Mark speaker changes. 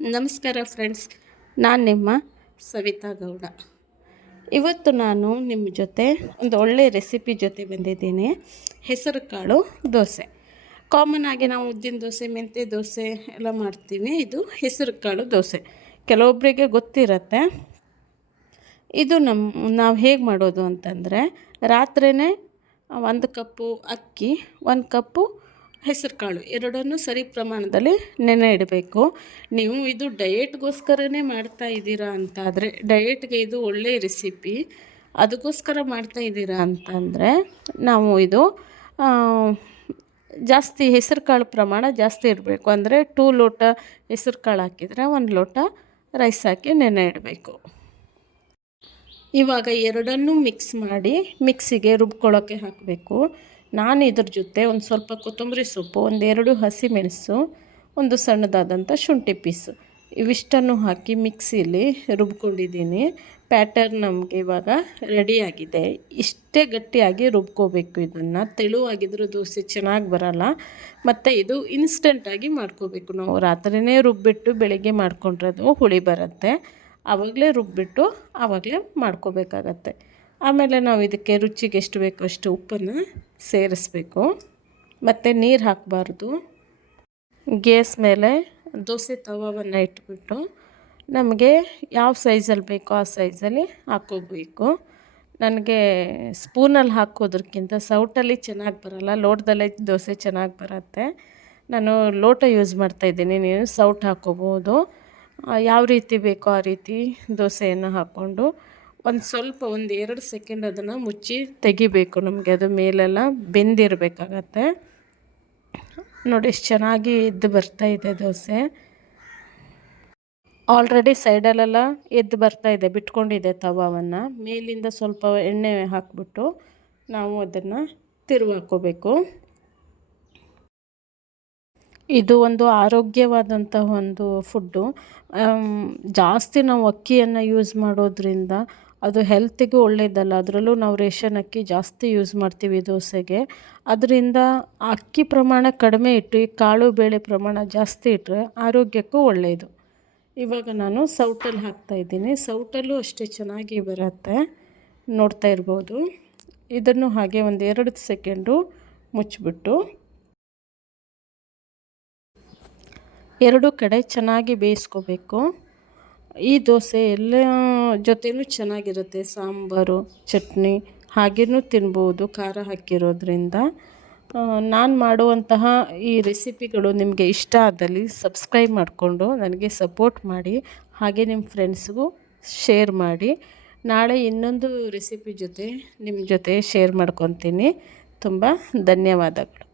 Speaker 1: ನಮಸ್ಕಾರ ಫ್ರೆಂಡ್ಸ್, ನಾನು ನಿಮ್ಮ ಸವಿತಾ ಗೌಡ. ಇವತ್ತು ನಾನು ನಿಮ್ಮ ಜೊತೆ ಒಂದು ಒಳ್ಳೆ ರೆಸಿಪಿ ಜೊತೆ ಬಂದಿದ್ದೀನಿ. ಹೆಸರು ಕಾಳು ದೋಸೆ. ಕಾಮನ್ ಆಗಿ ನಾವು ಉದ್ದಿನ ದೋಸೆ, ಮೆಂತ್ಯ ದೋಸೆ ಎಲ್ಲ ಮಾಡ್ತೀವಿ. ಇದು ಹೆಸರು ಕಾಳು ದೋಸೆ. ಕೆಲವೊಬ್ಬರಿಗೆ ಗೊತ್ತಿರತ್ತೆ. ಇದು ನಮ್ಮ ನಾವು ಹೇಗೆ ಮಾಡೋದು ಅಂತಂದರೆ ರಾತ್ರಿಯೇ ಒಂದು ಕಪ್ಪು ಅಕ್ಕಿ, ಒಂದು ಕಪ್ಪು ಹೆಸರು ಕಾಳು ಎರಡನ್ನೂ ಸರಿ ಪ್ರಮಾಣದಲ್ಲಿ ನೆನೆ ಇಡಬೇಕು. ನೀವು ಇದು ಡಯೆಟ್ಗೋಸ್ಕರನೇ ಮಾಡ್ತಾ ಇದ್ದೀರಾ ಅಂತಾದರೆ, ಡಯೆಟ್ಗೆ ಇದು ಒಳ್ಳೆಯ ರೆಸಿಪಿ. ಅದಕ್ಕೋಸ್ಕರ ಮಾಡ್ತಾ ಇದ್ದೀರಾ ಅಂತಂದರೆ, ನಾವು ಇದು ಜಾಸ್ತಿ ಹೆಸರು ಕಾಳು ಪ್ರಮಾಣ ಜಾಸ್ತಿ ಇರಬೇಕು ಅಂದರೆ ಟೂ ಲೋಟ ಹೆಸರು ಕಾಳು ಹಾಕಿದರೆ ಒಂದು ಲೋಟ ರೈಸ್ ಹಾಕಿ ನೆನೆ ಇಡಬೇಕು. ಇವಾಗ ಎರಡನ್ನೂ ಮಿಕ್ಸ್ ಮಾಡಿ ಮಿಕ್ಸಿಗೆ ರುಬ್ಕೊಳ್ಳೋಕ್ಕೆ ಹಾಕಬೇಕು. ನಾನು ಇದ್ರ ಜೊತೆ ಒಂದು ಸ್ವಲ್ಪ ಕೊತ್ತಂಬರಿ ಸೊಪ್ಪು ಒಂದೆರಡು ಹಸಿಮೆಣಸು ಒಂದು ಸಣ್ಣದಾದಂಥ ಶುಂಠಿ ಪೀಸು. ಇವಿಷ್ಟನ್ನು ಹಾಕಿ ಮಿಕ್ಸಿಲಿ ರುಬ್ಕೊಂಡಿದ್ದೀನಿ. ಪ್ಯಾಟರ್ನ್ ನಮಗೆ ಇವಾಗ ರೆಡಿಯಾಗಿದೆ ಇಷ್ಟೇ ಗಟ್ಟಿಯಾಗಿ ರುಬ್ಕೋಬೇಕು ಇದನ್ನು. ತೆಳುವಾಗಿದ್ರೂ ದೋಸೆ ಚೆನ್ನಾಗಿ ಬರಲ್ಲ. ಮತ್ತು ಇದು ಇನ್ಸ್ಟೆಂಟಾಗಿ ಮಾಡ್ಕೋಬೇಕು ನಾವು. ರಾತ್ರಿನೇ ರುಬ್ಬಿಟ್ಟು ಬೆಳಗ್ಗೆ ಮಾಡ್ಕೊಂಡ್ರೆ ಅದು ಹುಳಿ ಬರುತ್ತೆ. ಆವಾಗಲೇ ರುಬ್ಬಿಟ್ಟು ಆವಾಗಲೇ ಮಾಡ್ಕೋಬೇಕಾಗತ್ತೆ. ಆಮೇಲೆ ನಾವು ಇದಕ್ಕೆ ರುಚಿಗೆ ಎಷ್ಟು ಬೇಕೋ ಅಷ್ಟು ಉಪ್ಪನ್ನು ಸೇರಿಸ್ಬೇಕು. ಮತ್ತು ನೀರು ಹಾಕಬಾರ್ದು. ಗ್ಯಾಸ್ ಮೇಲೆ ದೋಸೆ ತವವನ್ನು ಇಟ್ಬಿಟ್ಟು ನಮಗೆ ಯಾವ ಸೈಜಲ್ಲಿ ಬೇಕೋ ಆ ಸೈಜಲ್ಲಿ ಹಾಕೋಬೇಕು. ನನಗೆ ಸ್ಪೂನಲ್ಲಿ ಹಾಕೋದ್ರಕ್ಕಿಂತ ಸೌಟಲ್ಲಿ ಚೆನ್ನಾಗಿ ಬರೋಲ್ಲ, ಲೋಟದಲ್ಲೇ ದೋಸೆ ಚೆನ್ನಾಗಿ ಬರುತ್ತೆ. ನಾನು ಲೋಟ ಯೂಸ್ ಮಾಡ್ತಾಯಿದ್ದೀನಿ ನೀವು ಸೌಟ್ ಹಾಕೋಬೋದು. ಯಾವ ರೀತಿ ಬೇಕೋ ಆ ರೀತಿ ದೋಸೆಯನ್ನು ಹಾಕ್ಕೊಂಡು ಒಂದು ಸ್ವಲ್ಪ ಒಂದು ಎರಡು ಸೆಕೆಂಡ್ ಅದನ್ನು ಮುಚ್ಚಿ ತೆಗಿಬೇಕು ನಮಗೆ, ಅದು ಮೇಲೆಲ್ಲ ಬೆಂದಿರಬೇಕಾಗತ್ತೆ. ನೋಡಿ, ಎಷ್ಟು ಚೆನ್ನಾಗಿ ಎದ್ದು ಬರ್ತಾ ಇದೆ ದೋಸೆ. ಆಲ್ರೆಡಿ ಸೈಡಲ್ಲೆಲ್ಲ ಎದ್ದು ಬರ್ತಾ ಇದೆ, ಬಿಟ್ಕೊಂಡಿದೆ ತವಾವನ್ನು ಮೇಲಿಂದ ಸ್ವಲ್ಪ ಎಣ್ಣೆ ಹಾಕ್ಬಿಟ್ಟು ನಾವು ಅದನ್ನು ತಿರುವಾಕೋಬೇಕು. ಇದು ಒಂದು ಆರೋಗ್ಯವಾದಂಥ ಒಂದು ಫುಡ್ಡು ಜಾಸ್ತಿ ನಾವು ಅಕ್ಕಿಯನ್ನು ಯೂಸ್ ಮಾಡೋದ್ರಿಂದ ಅದು ಹೆಲ್ತಿಗೂ ಒಳ್ಳೆಯದಲ್ಲ ಅದರಲ್ಲೂ ನಾವು ರೇಷನ್ ಅಕ್ಕಿ ಜಾಸ್ತಿ ಯೂಸ್ ಮಾಡ್ತೀವಿ ದೋಸೆಗೆ. ಅದರಿಂದ ಅಕ್ಕಿ ಪ್ರಮಾಣ ಕಡಿಮೆ ಇಟ್ಟು, ಈ ಕಾಳು ಬೇಳೆ ಪ್ರಮಾಣ ಜಾಸ್ತಿ ಇಟ್ಟರೆ ಆರೋಗ್ಯಕ್ಕೂ ಒಳ್ಳೆಯದು ಇವಾಗ ನಾನು ಸೌಟಲ್ಲಿ ಹಾಕ್ತಾಯಿದ್ದೀನಿ ಸೌಟಲ್ಲೂ ಅಷ್ಟೇ ಚೆನ್ನಾಗಿ ಬರುತ್ತೆ. ನೋಡ್ತಾ ಇರ್ಬೋದು. ಇದನ್ನು ಹಾಗೆ ಒಂದು ಎರಡು ಸೆಕೆಂಡು ಮುಚ್ಚಿಬಿಟ್ಟು. ಎರಡು ಕಡೆ ಚೆನ್ನಾಗಿ ಬೇಯಿಸ್ಕೋಬೇಕು. ಈ ದೋಸೆ ಎಲ್ಲ ಜೊತೆಯೂ ಚೆನ್ನಾಗಿರುತ್ತೆ ಸಾಂಬಾರು, ಚಟ್ನಿ ಹಾಗೇನು ತಿನ್ಬೋದು ಖಾರ ಹಾಕಿರೋದ್ರಿಂದ. ನಾನು ಮಾಡುವಂತಹ ಈ ರೆಸಿಪಿಗಳು ನಿಮಗೆ ಇಷ್ಟ ಆದಲ್ಲಿ ಸಬ್ಸ್ಕ್ರೈಬ್ ಮಾಡಿಕೊಂಡು ನನಗೆ ಸಪೋರ್ಟ್ ಮಾಡಿ, ಹಾಗೆ ನಿಮ್ಮ ಫ್ರೆಂಡ್ಸ್ಗೂ ಶೇರ್ ಮಾಡಿ. ನಾಳೆ ಇನ್ನೊಂದು ರೆಸಿಪಿ ಜೊತೆ ನಿಮ್ಮ ಜೊತೆ ಶೇರ್ ಮಾಡ್ಕೊತೀನಿ. ತುಂಬ ಧನ್ಯವಾದಗಳು.